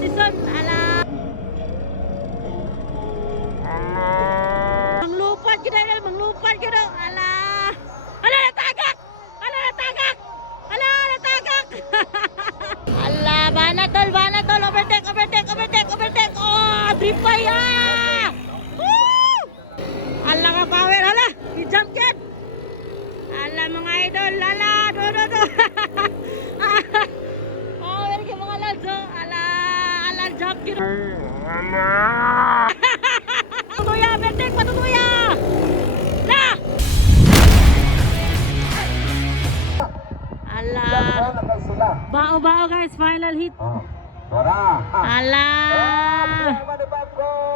season. Ala. Manglupad gid idol, manglupad gid. Ala. Ala natagak. Ala natagak. Ala natagak. Ala bana tol, overtake. Oh, tripay ah. Woo! Ala ka power, hala. I-jump yan. Ala mga idol, ala, do. Oh, yan mga lads, oh. Ala, jump yun. Patutuya, Bertek, patutuya. Na! Ala. Bao guys, final hit. Ala.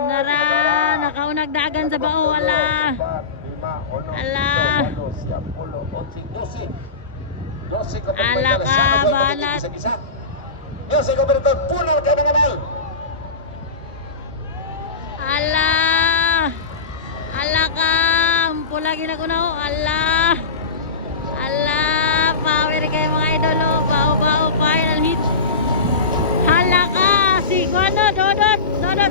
Nara, nakaunag dagan sa bao, ala. Ala. Ala ka, banat. Ala. Ala ka, pulagi na ko na. Ala. Ala, power kayo mga idolo. Bao, final hit. Ala ka, si Kuano, Dodot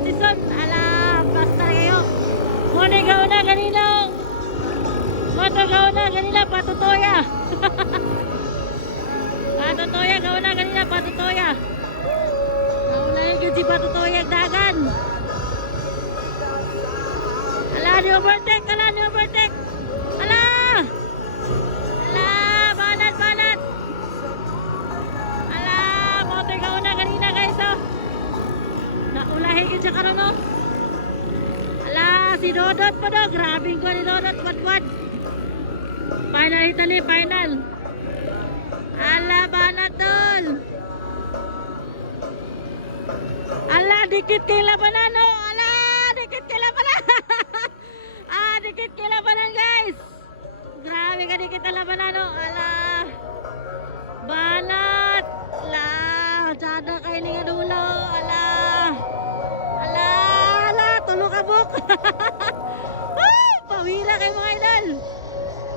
season. Ala, basta kayo. Monigaw na kanina. Matugaw na kanina, patutoya. Patutoya, gaw na kanina, patutoya. Naunahin yun si patutoya, dagan. Ala, ni overtake. Ala, banat. Ala, matugaw na kanina guys, oh. Naulahin yun siya karoon, oh. Ala, si Dodot pa daw, grabing ko ni Dodot, wad. Final Italy, final. Ala, banat tol. Ala, dikit kay labanan, oh. Ala, dikit kay labanan. Dikit kay labanan, guys. Grabe ka, dikit ang labanan, oh. Ala, banat. Ala, tsada kayo nga dulo. Ala, tulog ka buk. Pawila kayo mga idol.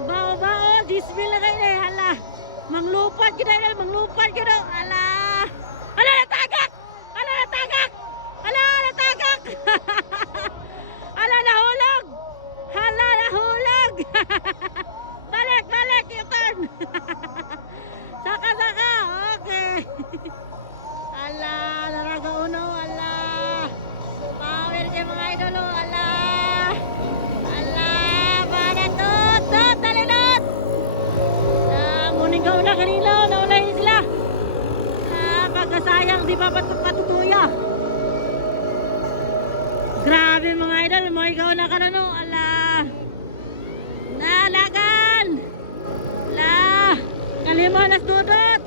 Bao, disbil na kayo eh. Ala, manglupad kita idol, manglupad kita. Ala natagak. Ala, nahulog. Balik, yung turn. Saka, okay. Ala, naraga uno, ala. Power kayo mga idolo, ala, banat, talinot. Munigaw na kanila, naulahin sila. Pagkasayang, di ba patutuya? Grabe mga idol, munigaw na ka na, no? Ala, nalagan. Ala, kalimanas Dodot.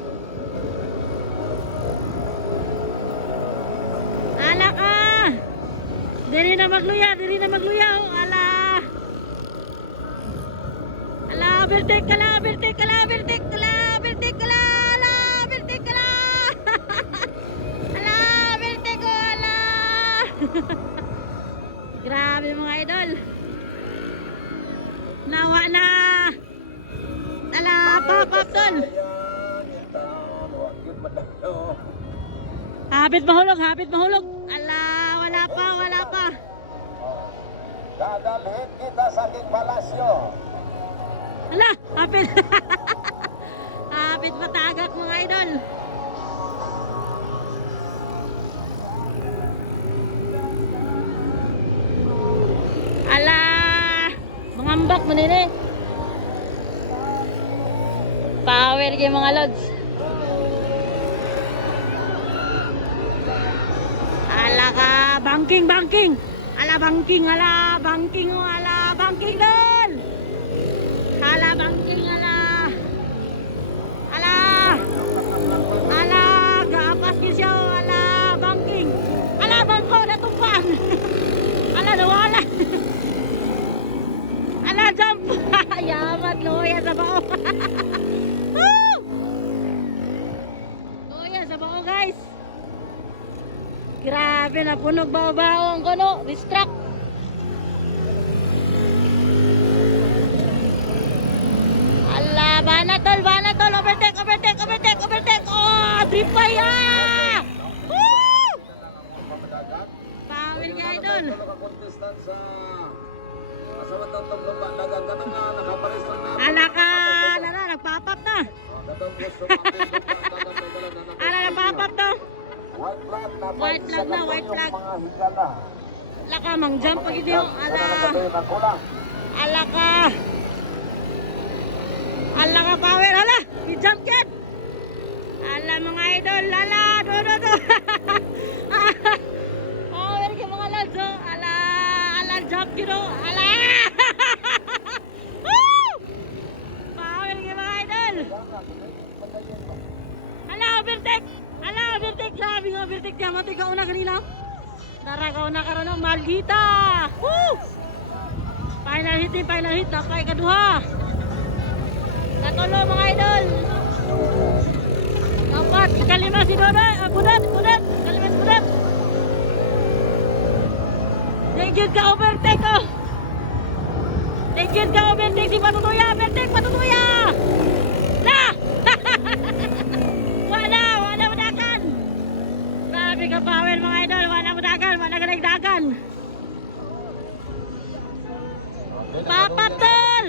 Ala ka. Diri na magluya, oh. Ala, overtake ka la. Ala, overtake ko, ala. Grabe mga idol. Nawa na. Ala, pop tol. Habit mahulog. Ala, wala pa. Dadalhin kita sa aking palasyo. Ala, habit. Habit matagak mga idol. Ala, mangambak manini. Power kayo mga lods. Ala ka, banking. Ala banking dol. Ala banking, ala, gaapas ko siya, ala banking. Ala bangko natumpan. Ala nawala. Ala jump. Yamat loya sa bao. Loya sa bao guys. Grabe na punog bao ang kono, distract. Ala, banat tol, overtake. Oh, tripay ah. Woo! idol. Contestant sa asawan ng lumba. Dagan ka na nga, nakaparesto na. Alaka, nana, nagpapap na. Ala, nagpapap na. White flag na. White flag na, white flag. Mga higala. Alaka, mang jump pag ito. Ala, alaka. Alaka power, hala. I-jump yan. Ala, mga idol, ala, do. Power kayo mga lads, oh. Ala, jump yun, oh. Ala. Woo! Power kayo mga idol. Ala, overtake. Grabe nga overtake niya. Mati ka una kanina. Tara ka una karon ng maldita. Woo! Final hit. Nakay kaduha. Katulo mga idol. Dapat kalima si Dodoy. Kudat. Kalima si Kudat. Tingkid ka overtake, oh. Tingkid ka overtake si Patutuya. Overtake Patutuya. Lah! Wala madagan. Grabe ka power mga idol. Wala madagan. Papaptol!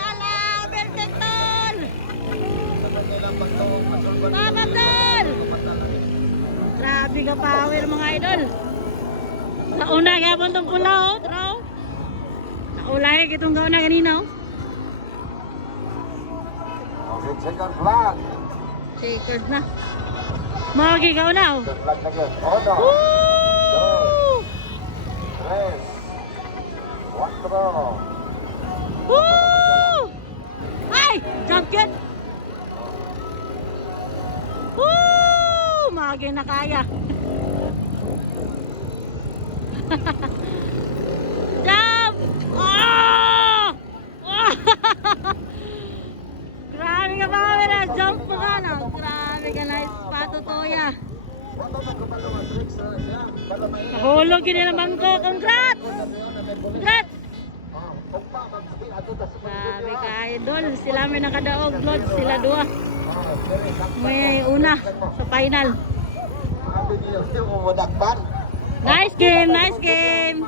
Ala, overtake tol! Papaptol! Grabe ka power mga idol. Nauna gapon tong pula, oh. Traw. Naulahe kitong gauna kanina, oh. Second flag. Checkered na. Magi gauna, oh. Second flag na yun. Ono. Woo! Tres. 4. Woo! Ay! Jump kick! Woo! Magi na kaya. Jump! Oh! Oh! Grabe ka ba? Jump pa ka na. Grabe ka na. Patutoya. Nahulog yun ang bangko. Congrats! Grabe ka idol. Sila may nakadaog. Lord, sila dua. May una sa final. Nice game.